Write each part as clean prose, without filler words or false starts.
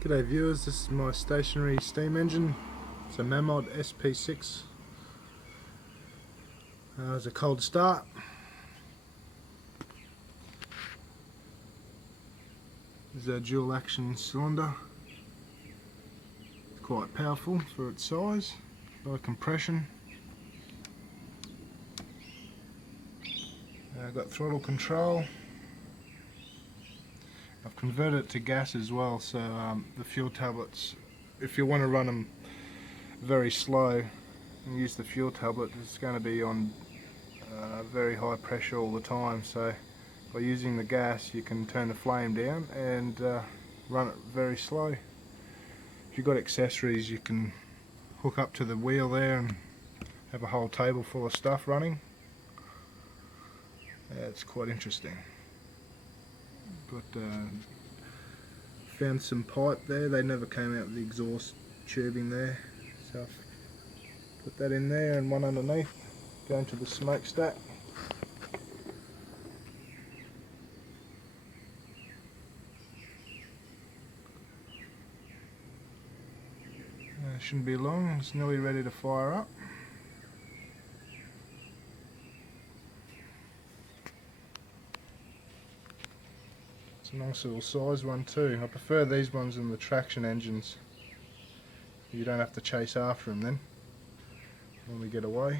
G'day viewers, this is my stationary steam engine. It's a Mamod sp6. It's a cold start. This is our dual action cylinder. It's quite powerful for its size, low compression. I've got throttle control. I've converted it to gas as well, so the fuel tablets, if you want to run them very slow and use the fuel tablet, it's going to be on very high pressure all the time. So by using the gas you can turn the flame down and run it very slow. If you've got accessories you can hook up to the wheel there and have a whole table full of stuff running. It's quite interesting. Got found some pipe there, they never came out with the exhaust tubing there, so I've put that in there and one underneath, going to the smokestack. Shouldn't be long, it's nearly ready to fire up. It's a nice little size one too. I prefer these ones than the traction engines. You don't have to chase after them then when we get away.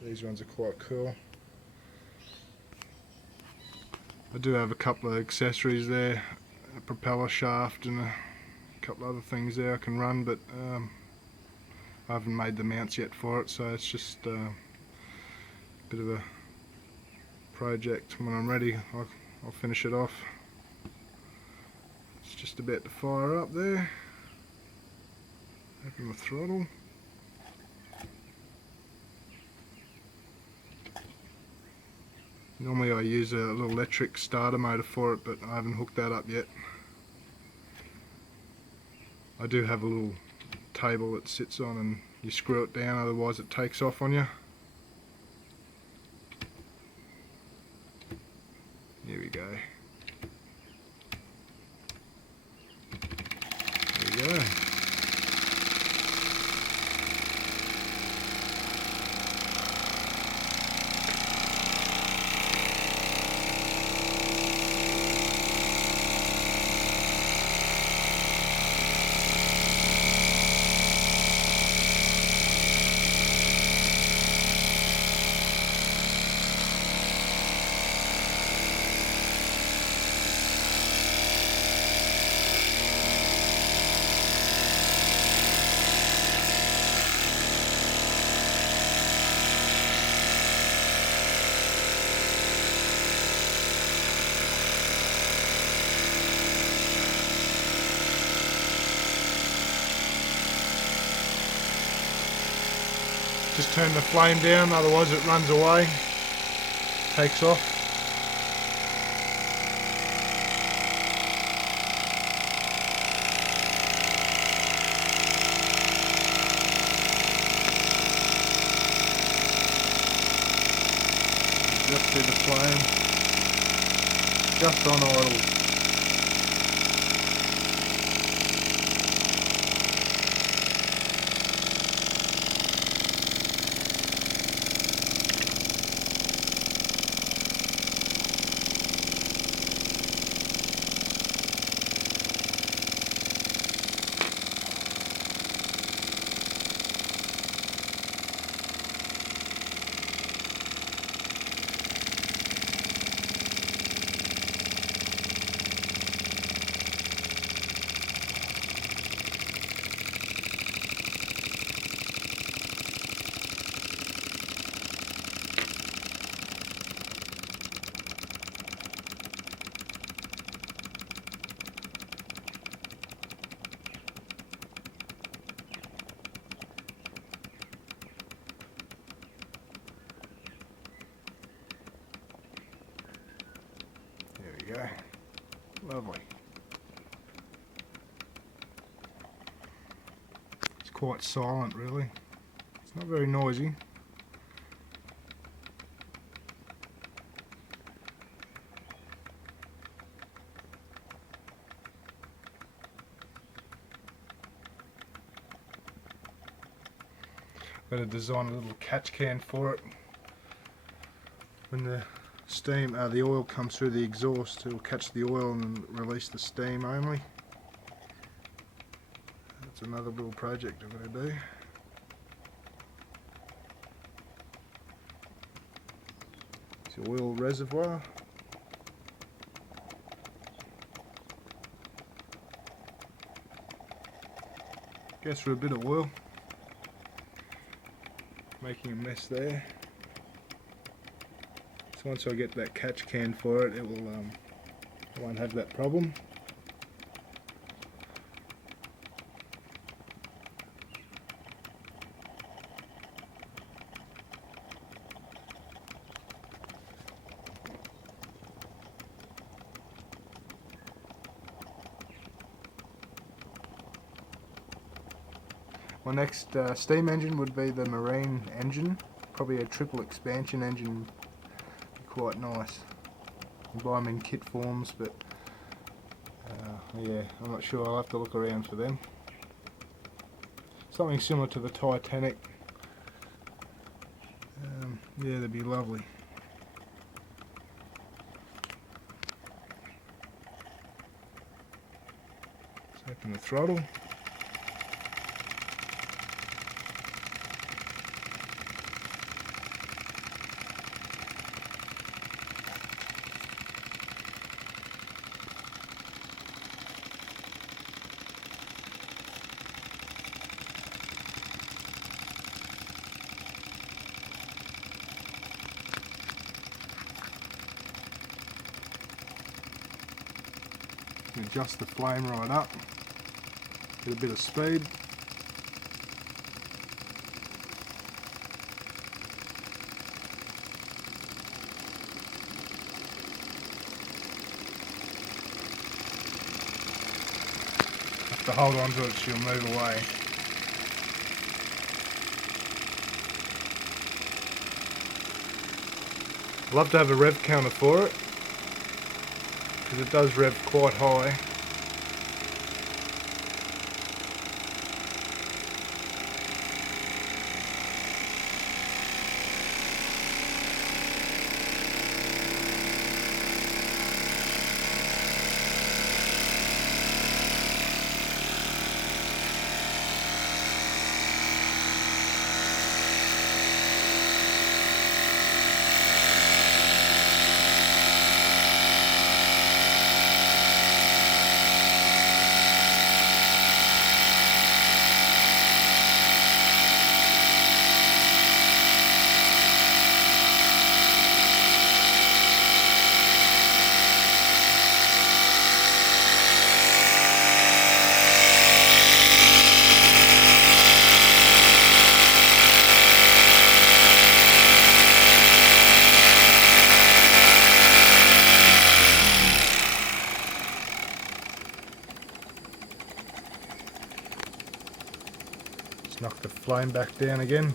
These ones are quite cool. I do have a couple of accessories there, a propeller shaft and a couple other things there I can run, but I haven't made the mounts yet for it, so it's just a bit of a project. When I'm ready I'll finish it off. It's just about to fire up there. Open the throttle. Normally I use a little electric starter motor for it, but I haven't hooked that up yet. I do have a little table it sits on and you screw it down, otherwise it takes off on you. Here we go. There we go. Just turn the flame down, otherwise it runs away, takes off. Just see the flame, just on idle. There we go. Lovely. It's quite silent really. It's not very noisy. Got to design a little catch can for it. When the steam, the oil comes through the exhaust, it'll catch the oil and release the steam only. That's another little project I'm going to do. It's the oil reservoir. Goes through a bit of oil, making a mess there. So once I get that catch can for it, it will I won't have that problem. My next steam engine would be the marine engine, probably a triple expansion engine, quite nice. You can buy them in kit forms, but yeah, I'm not sure, I'll have to look around for them. Something similar to the Titanic, yeah, they'd be lovely. Let's open the throttle. Adjust the flame right up, get a bit of speed. Have to hold on to it, she'll move away. I love to have a rev counter for it, because it does rev quite high. Knock the flame back down again.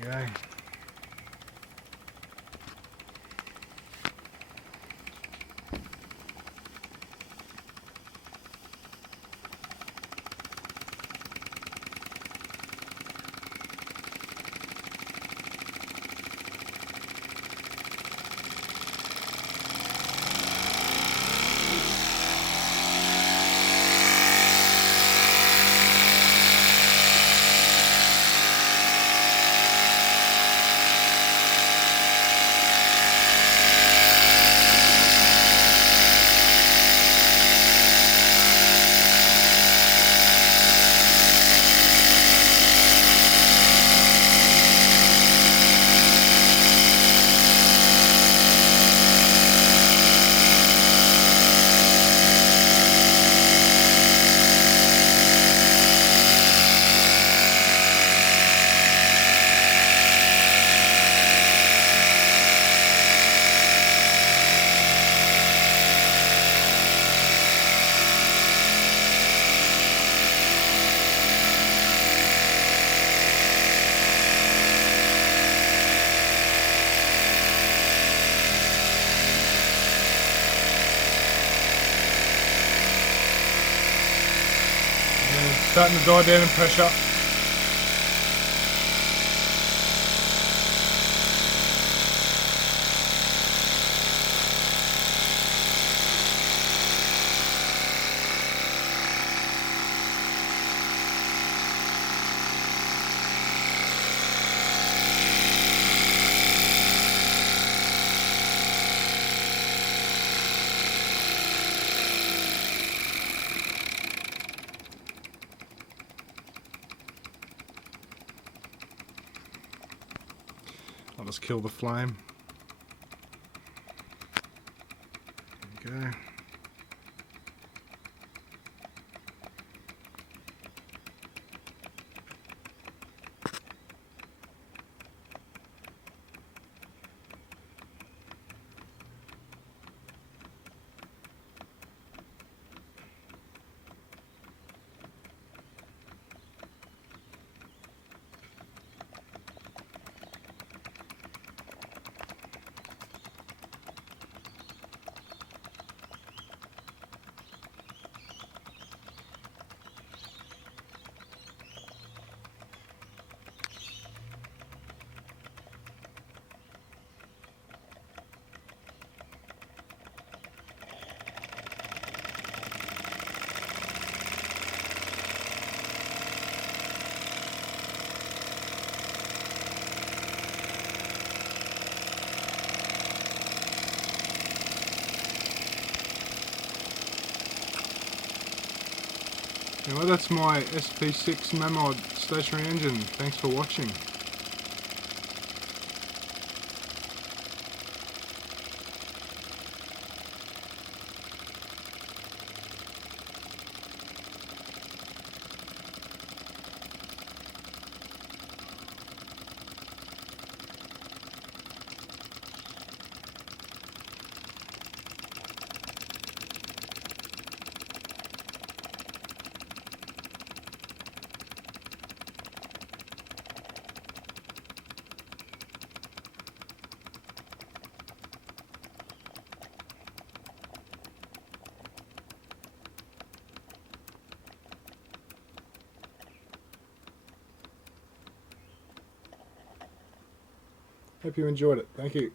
There we go. Starting to die down in pressure. I'll just kill the flame. There we go. Anyway, that's my sp6 Mamod stationary engine. Thanks for watching. Hope you enjoyed it. Thank you.